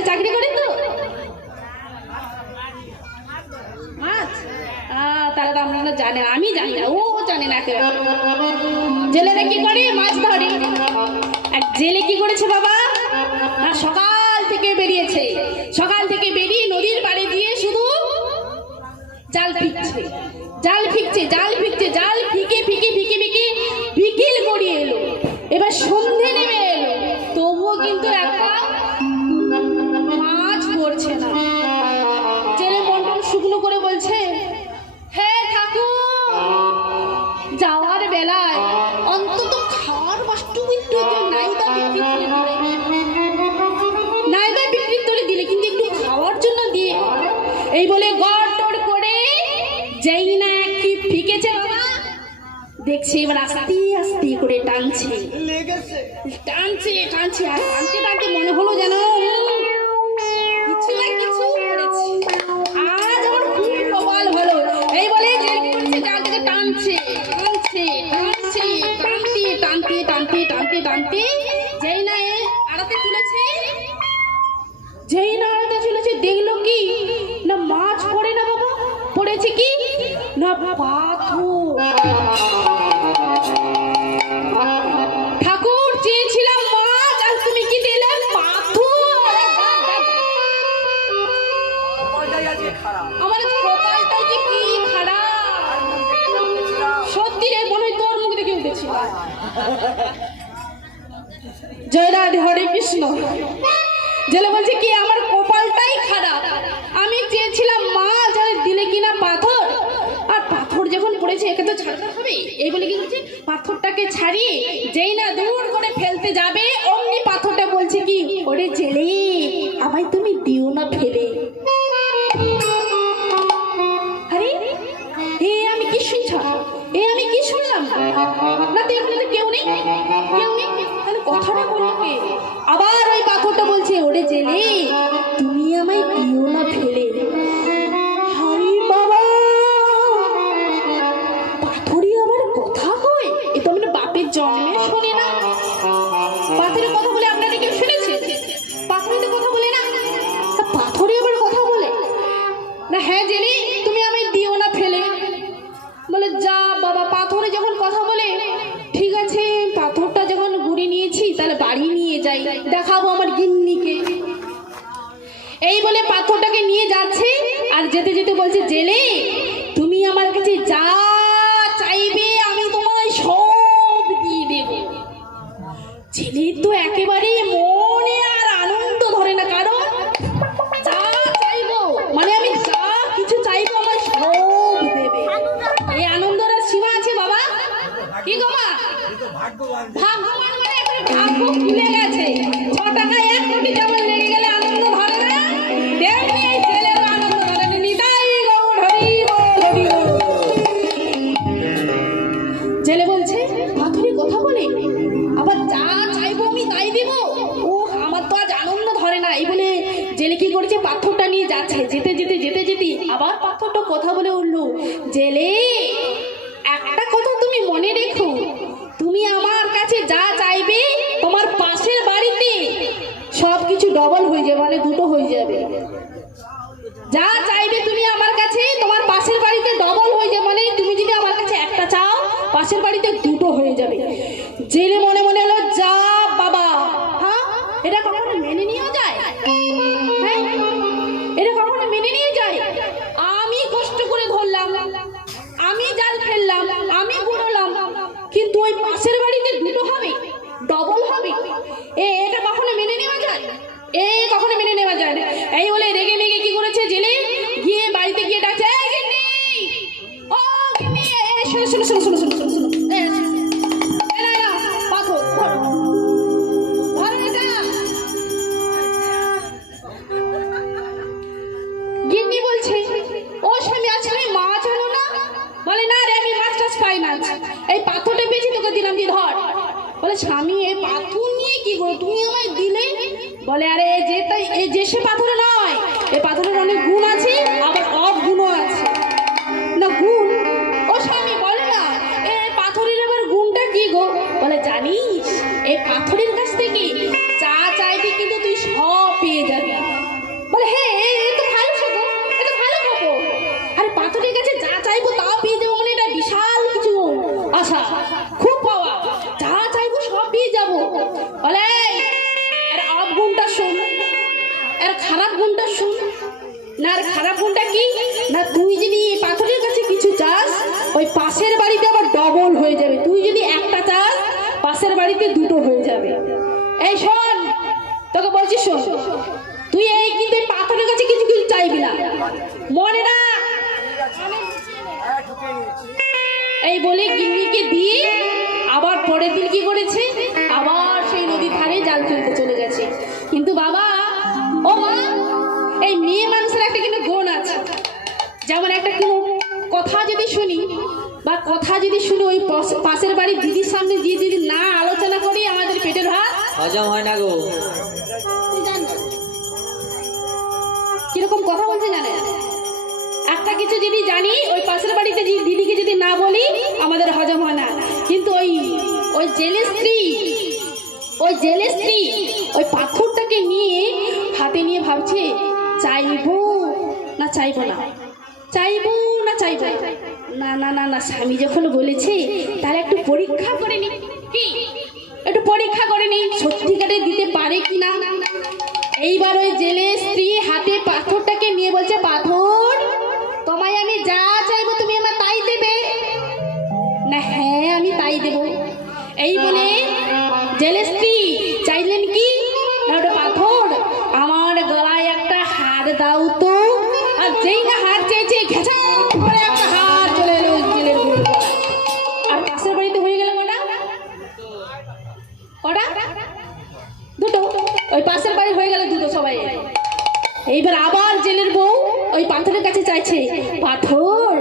মাছে চাকরি করে তো? তাহলে তো না জানে, আমি জানি না, ও জানে না জেলেরা কি করে? মাছ ধরে। এক জেলে কি করেছে বাবা? না সকাল থেকে বেরিয়েছে। সকাল থেকে বেরিয়ে নদীর পাড়ে দিয়ে শুধু জাল ফিকছে। জাল ফিকছে জাল ফিকছে, জাল ফিকে ফিকে ফিকে ফিকে, বিকেল গড়িয়ে এলো। এবার সন্ধে দেখছি এবার আস্তে আস্তে করে টানছে। টানছে টানছে আর টানতে টানতে মনে হলো যেন কিছু না কিছু করেছে। আজ আমার খুব কপাল ভালো। এই বলে যে করছে জাল থেকে টানছে টানছে টানছে টানতে টানতে টানতে টানতে টানতে যেই না এ আড়াতে তুলেছে যেই না আড়াতে তুলেছে দেখল কি? না মাছ পড়ে না বাবা পড়েছে কি? না পাথর। জেলে বলছে কি, আমার কপালটাই খারাপ। আমি চেয়েছিলাম মাছ আর দিলে কিনা পাথর? আর পাথর যখন পড়েছে, একে তো ছাড়তে হবে। এই বলে কি করছে পাথরটাকে ছাড়িয়ে যেই না দূর করে ফেলতে যাবে, অমনি পাথরটা বলছে কি, ওরে জেলে, আমায় তুমি দিও না ফেলে আরে, এ আমি কি শুনছ? এ আমি কি শুনলাম? না তো এখানে কেউ কেউ নেই? তাহলে কথাটা আবার বলছে তুমি আমায় দিও না ফেলে। হারি বাবা! পাথরই আবার কথা কয়? এ তো আমরা বাপের জন্মে শুনি না। পাথরের কথা বলে আপনারা কেউ শুনেছেন পাথরে তো কথা বলে না? পাথরে আবার কথা বলে? না হ্যাঁ জেনে তুমি আমি দিও না ফেলে। বলে, যা বাবা, পাথরে যখন কথা বলে, ঠিক আছে, পাথরটা যখন গুড়ি নিয়েছি, তাহলে বাড়ি নিয়ে যাই। দেখাবো আমার গিন্নিকে। এই বলে পাথরটাকে নিয়ে যাচ্ছে আর যেতে যেতে বলছে, জেলে, তুমি আমার কাছে যা চাইবে আমি তোমায় সব দিয়ে দেব। জেলে তো একেবারেই মনে তুমি আমার কাছে যা চাইবে, তোমার পাশের বাড়িতে সব কিছু ডবল হয়ে যাবে মানে দুটো হয়ে যাবে। যা চাইবে তুমি আমার কাছে, তোমার পাশের বাড়িতে ডবল হয়ে যাবে মানে তুমি যদি আমার কাছে একটা চাও, পাশের বাড়িতে দুটো হয়ে যাবে। জেলে মনে যায় এ, কখনো মেনে নেওয়া যায় না। এই বলে রেগে মেগে কি করেছে জেলে? গিয়ে বাড়িতে গিয়ে ডাকছে, "এই এই পাথরটা পেয়েছি তোকে ধর। বলে, স্বামী এই পাথর নিয়ে কি করো তুমি আমায় দিলে বলে, আরে এই যে তাই এই যে সে পাথরে নয় এই পাথরের অনেক গুণ আছে, আবার অফ আছে বাড়িতে দুটো হয়ে যাবে। এই শোন, তোকে বলছি শোন, তুই এই কিন্তু পাথরের কাছে কিছু কিছু চাইবি না। মনে না এই বলে গিন্নিকে দিয়ে আবার পরের দিন কি করেছে? আবার সেই নদীর ধারে জাল ফেলতে চলে গেছে। কিন্তু বাবা, ও মা, এই মেয়ে মানুষের একটা কিন্তু গুণ আছে। যেমন একটা কোনো কথা যদি শুনি বা কথা যদি শুনি ওই পাশের বাড়ির দিদির সামনে গিয়ে যদি না আলোচনা হজম হয় না গো। কীরকম কথা বলছে জানেন একটা কিছু যদি জানি, ওই পাশের বাড়িতে দিদিকে যদি না বলি, আমাদের হজম হয় না। কিন্তু ওই ওই জেলে স্ত্রী, ওই জেলে স্ত্রী, ওই পাথরটাকে নিয়ে হাতে নিয়ে ভাবছে, চাইব না চাইব না? চাইব না চাইব? না না না না, স্বামী যখন বলেছে, তাহলে একটু পরীক্ষা করে নি। কি? পরীক্ষা করে নেই, সত্যিকারে দিতে পারে কি না এইবার ওই জেলে স্ত্রী হাতে পাথরটাকে নিয়ে বলছে, পাথর, তোমায় আমি যা চাইব তুমি আমার তাই দেবে। না হ্যাঁ আমি তাই দেব। এই বলে জেলে স্ত্রী চাইলেন কি? দুটো। ওই পাশের বাড়ি হয়ে গেল দুটো সবাই। এইবার আবার জেলের বউ ওই পাথরের কাছে চাইছে পাথর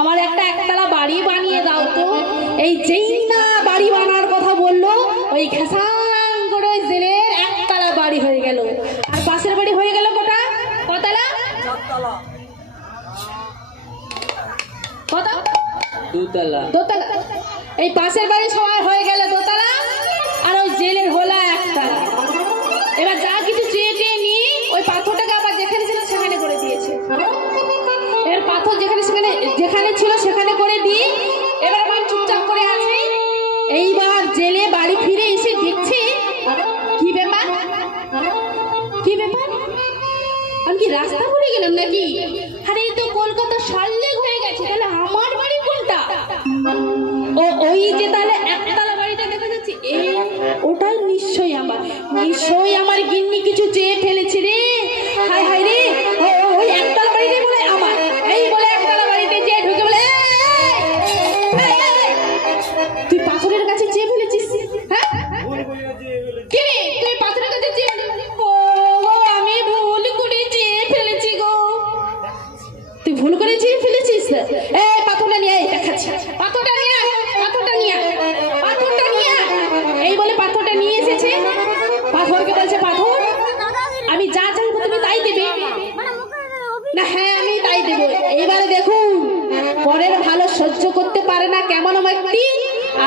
আমার একটা একতলা বাড়ি বানিয়ে দাও তো। এই যেই না বাড়ি বানার কথা বলল ওই ঘেসাং করে ওই জেলের একতলা বাড়ি হয়ে গেল। আর পাশের বাড়ি হয়ে গেল কটা? কতলা? কত? দুতলা। দোতলা। এই পাশের বাড়ি সবার হয়ে গেল দোতলা। ওই জেলের হোলা একতলা এবার যা কিছু চেয়ে চেয়ে নিয়ে ওই পাথরটাকে আবার যেখানে ছিল সেখানে করে দিয়েছে। এর পাথর যেখানে সেখানে যেখানে ছিল সেখানে করে দিয়ে এবার আমার চুপচাপ করে আছে। এইবার জেলে বাড়ি ফিরে এসে দেখছে কি ব্যাপার? কি ব্যাপার? আমি কি রাস্তা ভুলে গেলাম নাকি? আরে তো কলকাতা সল্লেগ নিশ্চয়ই আমার গিন্নি কিছু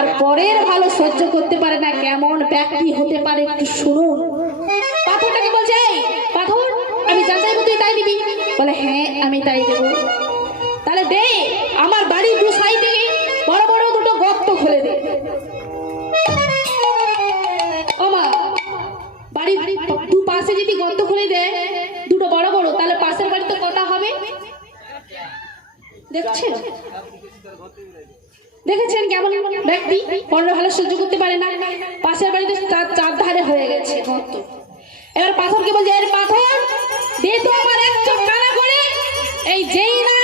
আর পরের ভালো সহ্য করতে পারে না কেমন ব্যক্তি হতে পারে একটু শুনুন। পাথরটাকে বলছে? "এই, পাথর আমি যা চাইব তুই দিবি? বলে হ্যাঁ আমি তাই দেবো। তাহলে দে আমার বাড়ির দু সাইডে বড় বড় দুটো গর্ত খুলে দে। বাড়ির দু পাশে যদি গর্ত খুলে দুটো বড় বড় তাহলে পাশের হবে? দেখছেন? দেখেছেন কেমন ব্যক্তি? পনেরো ভালো সহ্য করতে পারে না। পাশের বাড়িতে তার চার ধারে হয়ে গেছে এবার পাথরকে বলছে, এর পাথর, দে তো আমার এক চোখ কানা করে। এই যেই না